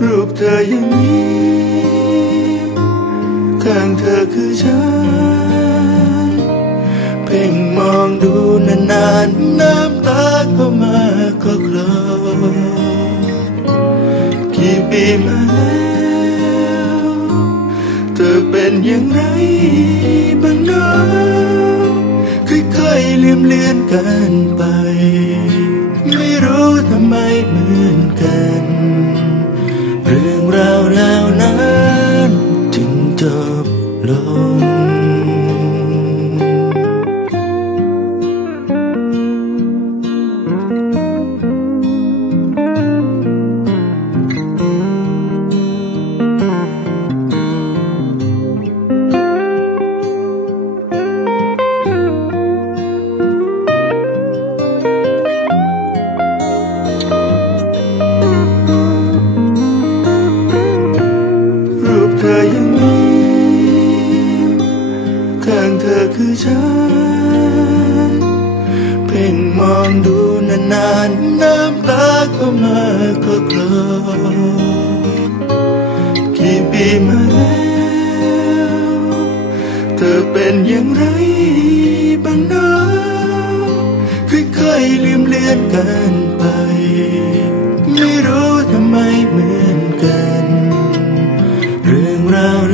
รูปเธอยังมีข้างเธอคือฉัน เพ่งมองดูนานๆน้ำตาก็มาก็คลอกี่ปีมาแล้วเธอเป็นอย่างไรบ้างเนาะค่อยๆเลียมเลือนกันไป อยังมีข้างเธอคือฉัน เพ่งมองดูนานๆน้ำตาก็มาก็กลอกี่ปีมาแล้ว เธอเป็นอย่างไรบ้างเนะค่อยๆลืมเลือนกันไป ไม่รู้ทำไมเหมือนกัน